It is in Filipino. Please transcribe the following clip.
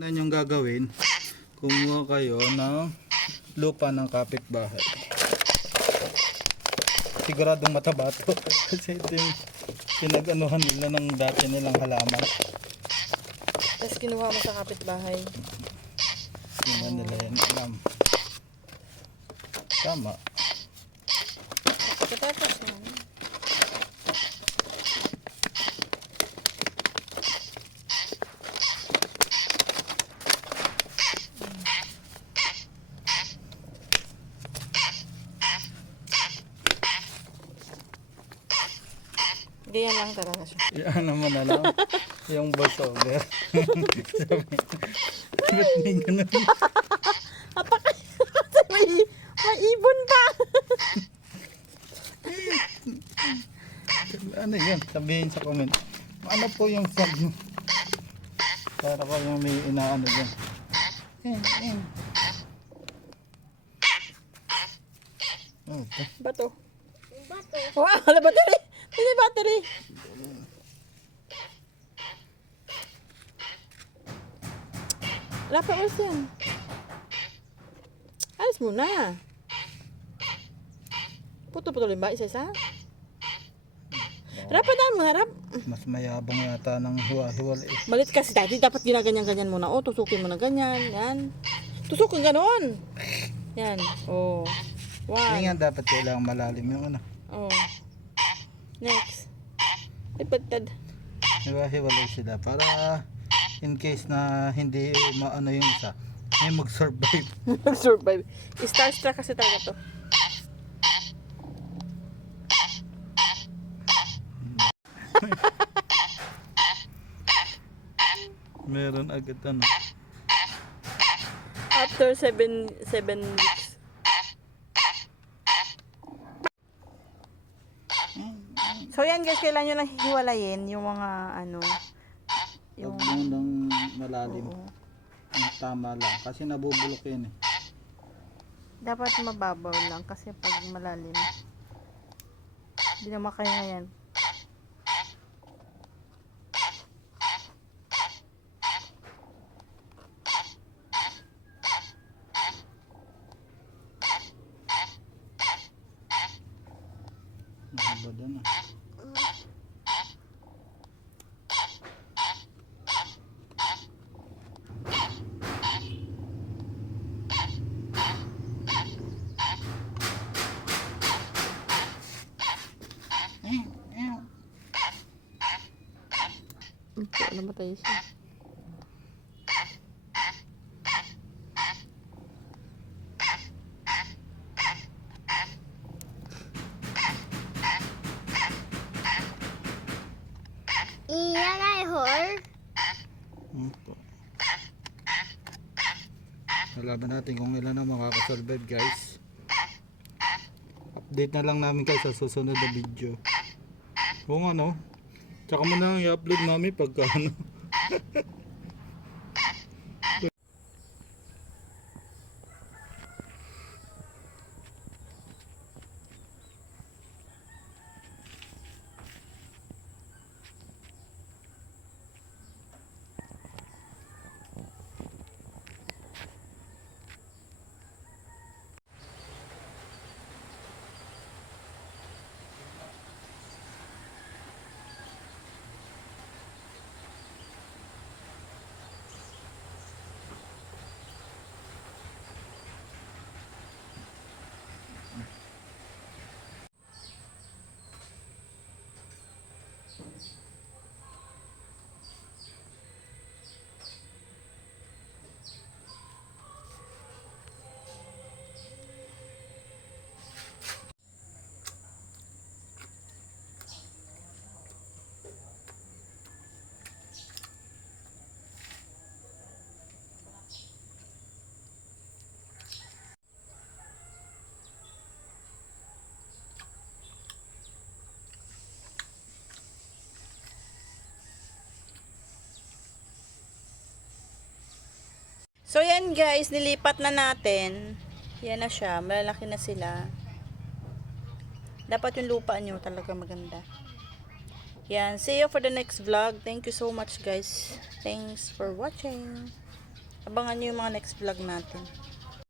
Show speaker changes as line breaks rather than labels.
na yung gagawin, kumuha kayo ng lupa ng kapitbahay. Siguradong mataba to. Kasi ito yung pinag-anuhan nila ng dati nilang halaman.
Tapos kinuha mo sa kapitbahay.
Na nila yan alam. Tama.
Katapos yan. Ganyan lang talaga siya.
Yan naman na lang. yung voiceover. Ba't may ganun?
Apaka! may, may ibon pa!
ano yun? Sabihin sa comment. Ano po yung sound nyo? Para ko yung may inaano dyan. Ito.
Bato. Bato? Wow, wala battery! Hindi battery! Wala pa oras yan. Alis muna. Puto-putulin ba? Isa-isa? Rap, padaan mo na, rap.
Mas mayabang yata ng hiwa-hiwal eh.
Malit kasi dati, dapat ginaganyan-ganyan muna. O, tusukin mo na ganyan. Yan. Tusukin ganon. Yan. O. Oh.
Hindi
One.
nga dapat kailangan malalim yung ano.
Oh. Next. Ipagtad.
Hiwa-hiwalay sila para in case na hindi maano yung isa. May mag-survive.
Mag-survive. Starstruck kasi talaga to.
Meron agad ano.
After seven, seven weeks. So yan guys, kailan nyo lang hiwalayin yung mga ano, yung...
Huwag mo nang malalim.
Oo.
Ang tama lang. Kasi nabubulok yun eh.
Dapat mababaw lang kasi pag malalim, hindi na makaya yan.
Mahaba doon ah.
Namatay siya.
Iyan ay hor.
Opo. Nalaban natin kung ilan ang makakasurvive guys. Update na lang namin guys sa susunod na video. Kung ano. Tsaka mo na i-upload namin pagka ano.
So yan guys, nilipat na natin. Yan na siya, malalaki na sila. Dapat yung lupa nyo talaga maganda. Yan, see you for the next vlog. Thank you so much guys. Thanks for watching. Abangan nyo yung mga next vlog natin.